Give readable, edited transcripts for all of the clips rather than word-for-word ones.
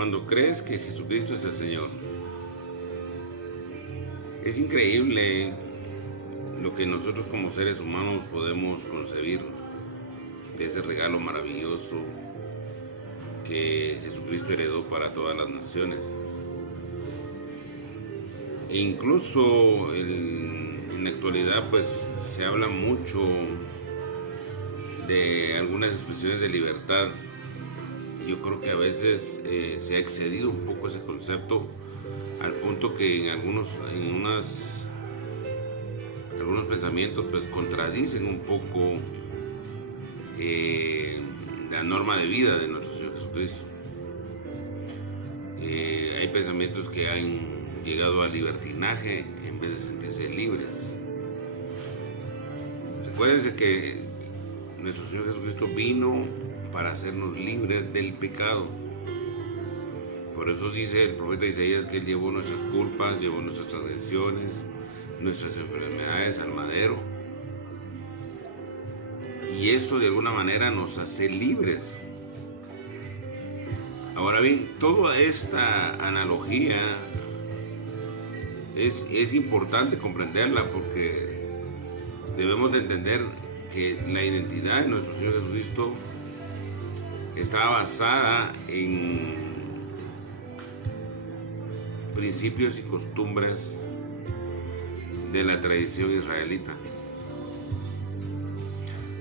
cuando crees que Jesucristo es el Señor. Es increíble lo que nosotros como seres humanos podemos concebir de ese regalo maravilloso que Jesucristo heredó para todas las naciones. E incluso en la actualidad pues se habla mucho de algunas expresiones de libertad. Yo creo que a veces se ha excedido un poco ese concepto al punto que en algunos pensamientos pues contradicen un poco la norma de vida de nuestro Señor Jesucristo. Hay pensamientos que han llegado al libertinaje en vez de sentirse libres. Recuérdense que nuestro Señor Jesucristo vino para hacernos libres del pecado. Por eso dice el profeta Isaías que Él llevó nuestras culpas, llevó nuestras transgresiones, nuestras enfermedades al madero. Y eso de alguna manera nos hace libres. Ahora bien, toda esta analogía es importante comprenderla porque debemos de entender que la identidad de nuestro Señor Jesucristo está basada en principios y costumbres de la tradición israelita.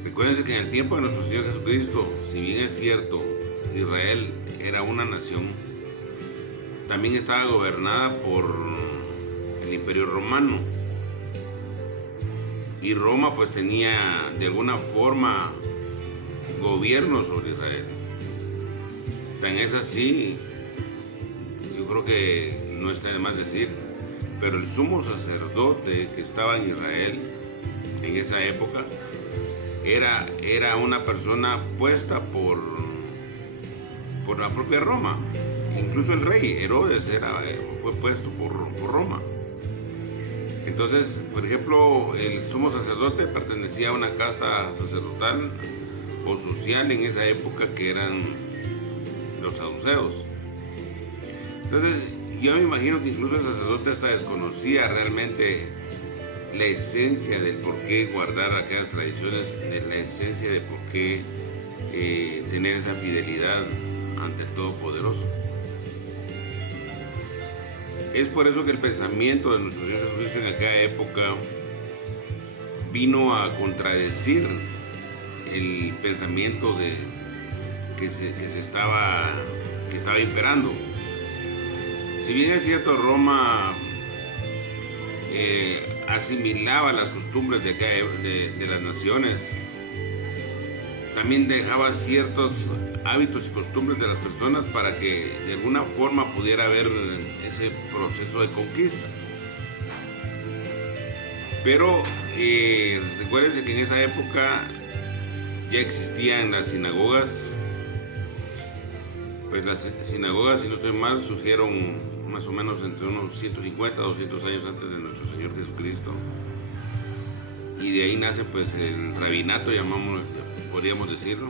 Recuérdense que en el tiempo de nuestro Señor Jesucristo, si bien es cierto, Israel era una nación, también estaba gobernada por el Imperio Romano. Y Roma pues tenía de alguna forma gobierno sobre Israel. Tan es así, yo creo que no está de más decir, pero el sumo sacerdote que estaba en Israel en esa época era una persona puesta por la propia Roma. Incluso el rey Herodes fue puesto por Roma. Entonces, por ejemplo, el sumo sacerdote pertenecía a una casta sacerdotal o social en esa época que eran los saduceos. Entonces, yo me imagino que incluso el sacerdote hasta desconocía realmente la esencia del por qué guardar aquellas tradiciones, de la esencia de por qué tener esa fidelidad ante el Todopoderoso. Es por eso que el pensamiento de nuestro Señor Jesucristo en aquella época vino a contradecir el pensamiento que estaba imperando. Si bien es cierto, Roma asimilaba las costumbres de las naciones, también dejaba ciertos hábitos y costumbres de las personas para que de alguna forma pudiera haber ese proceso de conquista. Pero recuérdense que en esa época ya existían las sinagogas. Pues las sinagogas, si no estoy mal, surgieron más o menos entre unos 150 a 200 años antes de nuestro Señor Jesucristo. Y de ahí nace pues el rabinato, podríamos decirlo.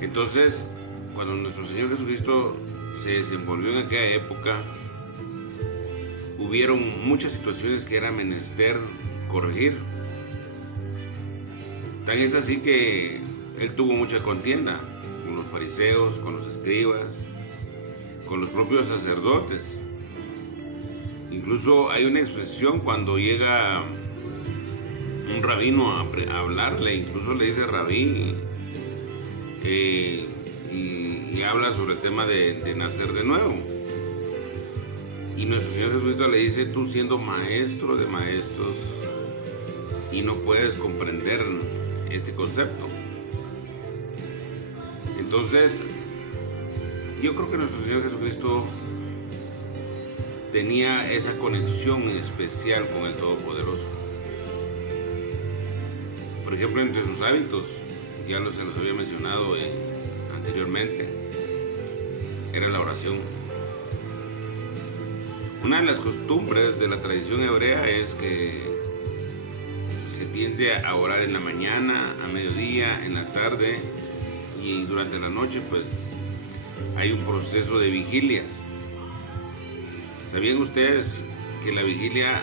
Entonces, cuando nuestro Señor Jesucristo se desenvolvió en aquella época, hubieron muchas situaciones que era menester corregir. Tan es así que Él tuvo mucha contienda con los fariseos, con los escribas, con los propios sacerdotes. Incluso hay una expresión cuando llega un rabino a hablarle, incluso le dice rabí, y habla sobre el tema de nacer de nuevo. Y nuestro Señor Jesucristo le dice: tú siendo maestro de maestros y no puedes comprender este concepto. Entonces, yo creo que nuestro Señor Jesucristo tenía esa conexión especial con el Todopoderoso. Por ejemplo, entre sus hábitos, ya se los había mencionado anteriormente, era la oración. Una de las costumbres de la tradición hebrea es que se tiende a orar en la mañana, a mediodía, en la tarde y durante la noche, pues hay un proceso de vigilia. ¿Sabían ustedes que la vigilia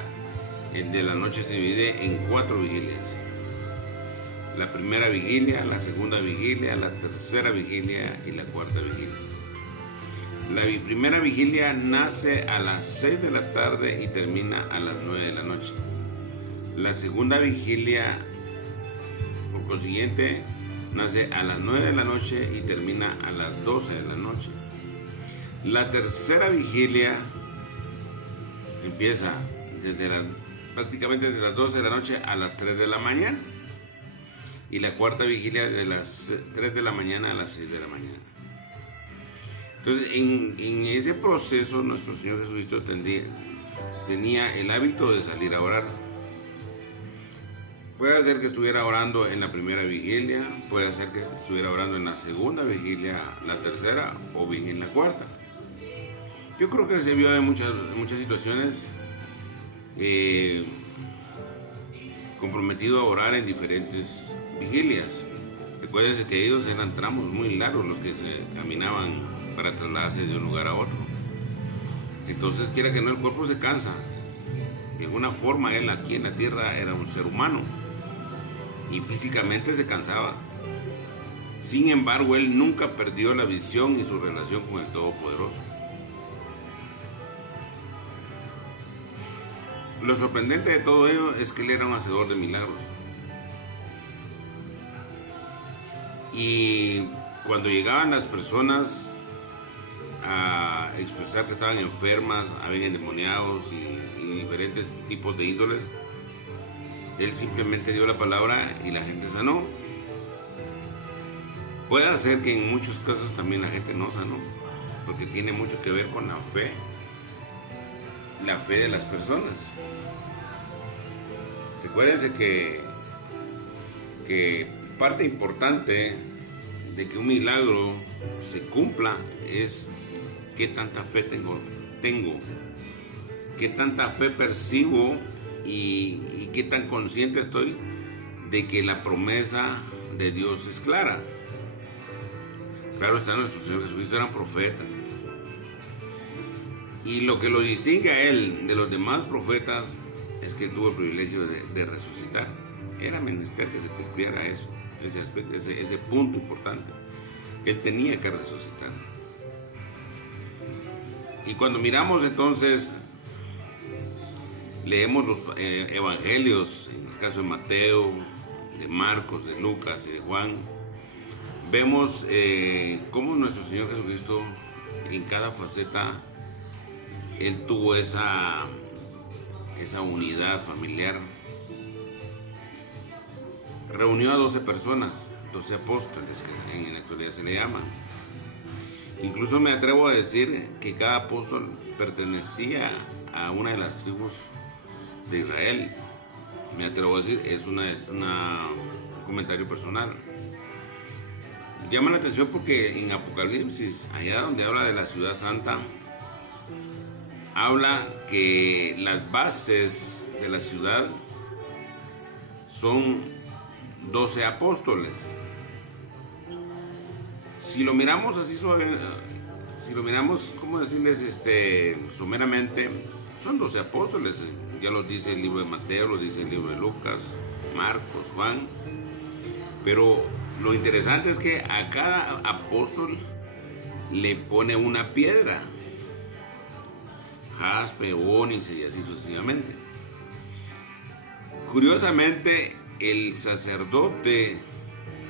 de la noche se divide en 4 vigilias? La primera vigilia, la segunda vigilia, la tercera vigilia y la cuarta vigilia. La primera vigilia nace a las 6 de la tarde y termina a las 9 de la noche. La segunda vigilia, por consiguiente, nace a las 9 de la noche y termina a las 12 de la noche. La tercera vigilia empieza prácticamente desde las 12 de la noche a las 3 de la mañana. Y la cuarta vigilia de las 3 de la mañana a las 6 de la mañana. Entonces, en ese proceso, nuestro Señor Jesucristo tenía el hábito de salir a orar. Puede ser que estuviera orando en la primera vigilia, puede ser que estuviera orando en la segunda vigilia, la tercera o bien en la cuarta. Yo creo que se vio en muchas situaciones comprometido a orar en diferentes vigilias. Recuérdense que ellos eran tramos muy largos los que se caminaban para trasladarse de un lugar a otro. Entonces, quiera que no, el cuerpo se cansa. De alguna forma, él aquí en la tierra era un ser humano y físicamente se cansaba. Sin embargo, él nunca perdió la visión y su relación con el Todopoderoso. Lo sorprendente de todo ello es que él era un hacedor de milagros. Y cuando llegaban las personas a expresar que estaban enfermas, habían endemoniados y diferentes tipos de ídoles, él simplemente dio la palabra y la gente sanó. Puede ser que en muchos casos también la gente no sanó, porque tiene mucho que ver con la fe de las personas. Recuérdense que parte importante de que un milagro se cumpla es qué tanta fe tengo, qué tanta fe percibo y qué tan consciente estoy de que la promesa de Dios es clara. Claro está, nuestro Señor Jesucristo era un profeta. Y lo que lo distingue a él de los demás profetas es que tuvo el privilegio de resucitar. Era menester que se cumpliera eso, ese punto importante. Él tenía que resucitar. Y cuando miramos entonces, leemos los evangelios, en el caso de Mateo, de Marcos, de Lucas y de Juan, vemos cómo nuestro Señor Jesucristo en cada faceta, él tuvo esa unidad familiar. Reunió a 12 personas, 12 apóstoles, que en la actualidad se le llaman. Incluso me atrevo a decir que cada apóstol pertenecía a una de las tribus de Israel. Me atrevo a decir, es un comentario personal. Llama la atención porque en Apocalipsis, allá donde habla de la ciudad santa, habla que las bases de la ciudad son 12 apóstoles. Si lo miramos así, si lo miramos, ¿cómo decirles? Someramente, son 12 apóstoles. Ya los dice el libro de Mateo, lo dice el libro de Lucas, Marcos, Juan. Pero lo interesante es que a cada apóstol le pone una piedra. Jaspe, ónice y así sucesivamente. Curiosamente, el sacerdote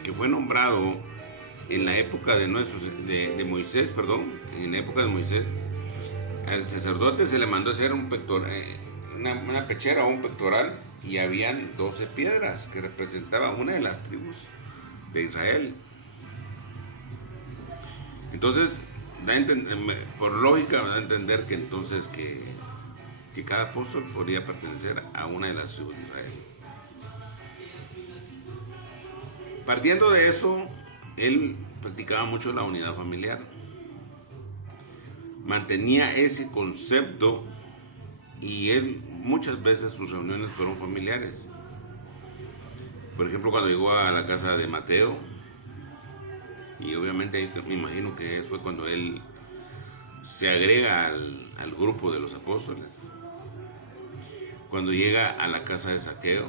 que fue nombrado en la época de Moisés, en la época de Moisés, al sacerdote se le mandó a hacer un una pechera o un pectoral, y habían 12 piedras que representaban una de las tribus de Israel. Entonces, por lógica, da a entender que entonces que cada apóstol podría pertenecer a una de las tribus de Israel. Partiendo de eso, él practicaba mucho la unidad familiar. Mantenía ese concepto y él muchas veces sus reuniones fueron familiares. Por ejemplo, cuando llegó a la casa de Mateo, Y obviamente ahí me imagino que fue cuando él se agrega al grupo de los apóstoles. Cuando llega a la casa de Zaqueo,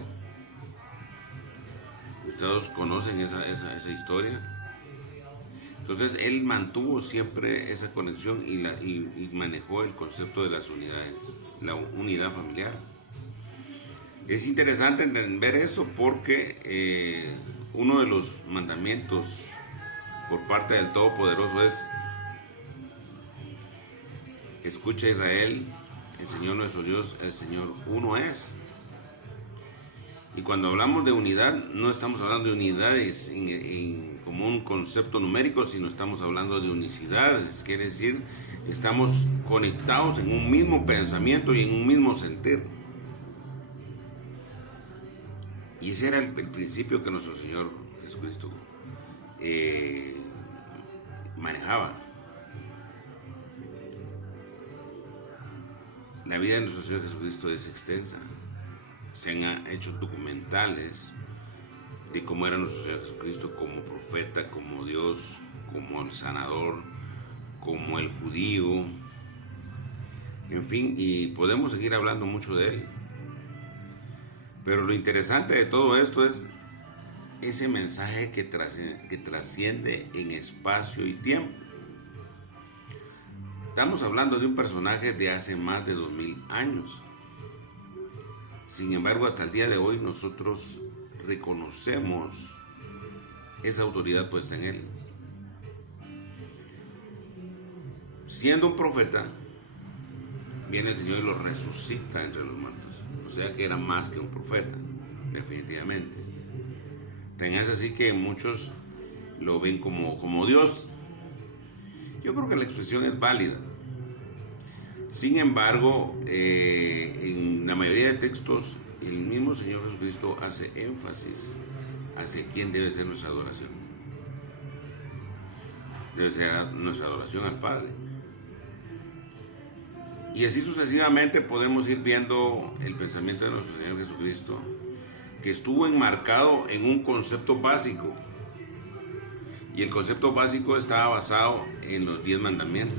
ustedes conocen esa historia. Entonces él mantuvo siempre esa conexión y manejó el concepto de las unidades, la unidad familiar. Es interesante ver eso porque uno de los mandamientos por parte del Todopoderoso es: escucha Israel, el Señor nuestro Dios, el Señor uno es. Y cuando hablamos de unidad, no estamos hablando de unidades como un concepto numérico, sino estamos hablando de unicidades. Quiere decir, estamos conectados en un mismo pensamiento y en un mismo sentir. Y ese era el principio que nuestro Señor Jesucristo manejaba. La vida de nuestro Señor Jesucristo es extensa. Se han hecho documentales de cómo era nuestro Señor Jesucristo como profeta, como Dios, como el sanador, como el judío, en fin, y podemos seguir hablando mucho de él. Pero lo interesante de todo esto es ese mensaje que trasciende en espacio y tiempo. Estamos hablando de un personaje de hace más de 2000 años. Sin embargo, hasta el día de hoy nosotros reconocemos esa autoridad puesta en él. Siendo un profeta, viene el Señor y lo resucita entre los muertos. O sea que era más que un profeta, definitivamente. Tan es así que muchos lo ven como Dios. Yo creo que la expresión es válida. Sin embargo, en la mayoría de textos, el mismo Señor Jesucristo hace énfasis hacia quién debe ser nuestra adoración. Debe ser nuestra adoración al Padre. Y así sucesivamente podemos ir viendo el pensamiento de nuestro Señor Jesucristo, que estuvo enmarcado en un concepto básico. Y el concepto básico estaba basado en los 10 mandamientos.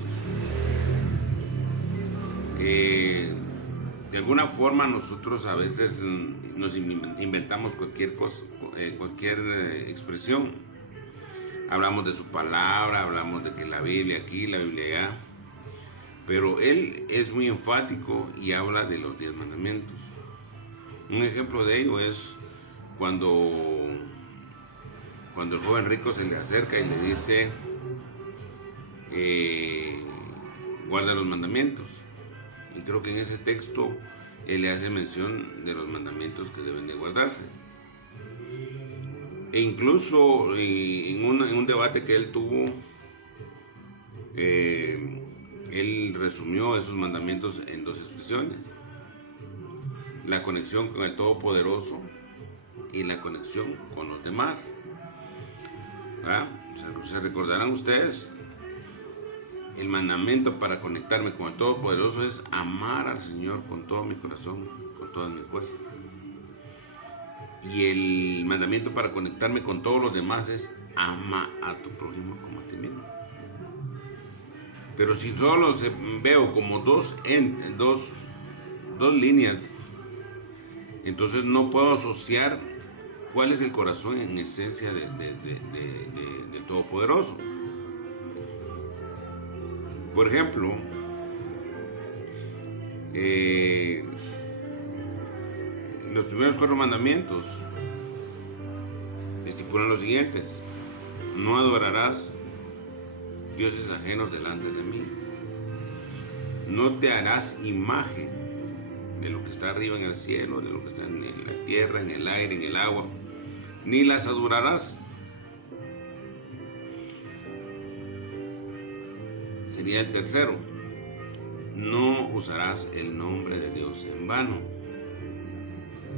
De alguna forma nosotros a veces nos inventamos cualquier cosa, cualquier expresión. Hablamos de su palabra, hablamos de que la Biblia aquí, la Biblia allá. Pero él es muy enfático y habla de los 10 mandamientos. Un ejemplo de ello es cuando el joven rico se le acerca y le dice, guarda los mandamientos. Y creo que en ese texto él le hace mención de los mandamientos que deben de guardarse. E incluso en un debate que él tuvo, él resumió esos mandamientos en 2 expresiones: la conexión con el Todopoderoso y la conexión con los demás. Se recordarán ustedes, el mandamiento para conectarme con el Todopoderoso es amar al Señor con todo mi corazón, con todas mis fuerzas. Y el mandamiento para conectarme con todos los demás es ama a tu prójimo como a ti mismo. Pero si solo veo como dos líneas, entonces no puedo asociar cuál es el corazón en esencia del Todopoderoso. Por ejemplo, los primeros 4 mandamientos estipulan los siguientes: no adorarás dioses ajenos delante de mí, no te harás imagen de lo que está arriba en el cielo, de lo que está en la tierra, en el aire, en el agua, ni las adorarás. Sería el tercero: no usarás el nombre de Dios en vano.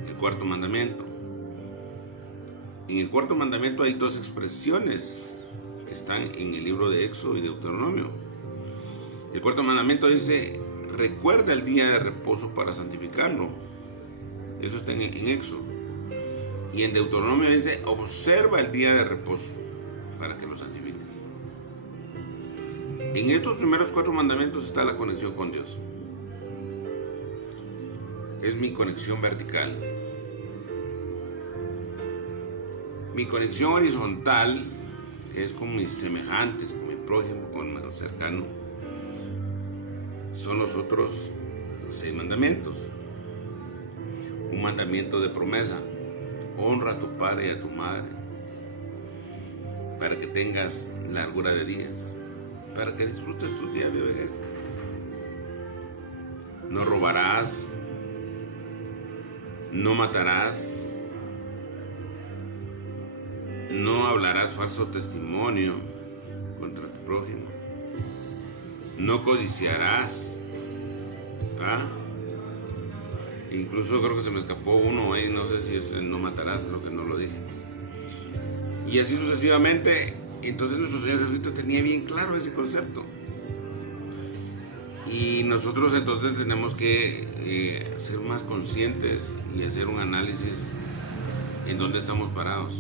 El 4º mandamiento. En el 4º mandamiento hay 2 expresiones que están en el libro de Éxodo y Deuteronomio. El 4º mandamiento dice: recuerda el día de reposo para santificarlo. Eso está en Éxodo. Y en Deuteronomio dice: observa el día de reposo. para que lo santifiques. En estos primeros 4 mandamientos está la conexión con Dios. Es mi conexión vertical. Mi conexión horizontal, que es con mis semejantes, con mi prójimo, con mi cercano, son los otros 6 mandamientos. Un mandamiento de promesa: honra a tu padre y a tu madre, para que tengas largura de días, para que disfrutes tus días de vejez. No robarás, no matarás, no hablarás falso testimonio contra tu prójimo, no codiciarás. Incluso creo que se me escapó uno ahí, no sé si es el no matarás, creo que no lo dije. Y así sucesivamente. Entonces nuestro Señor Jesucristo tenía bien claro ese concepto. Y nosotros entonces tenemos que ser más conscientes y hacer un análisis en dónde estamos parados.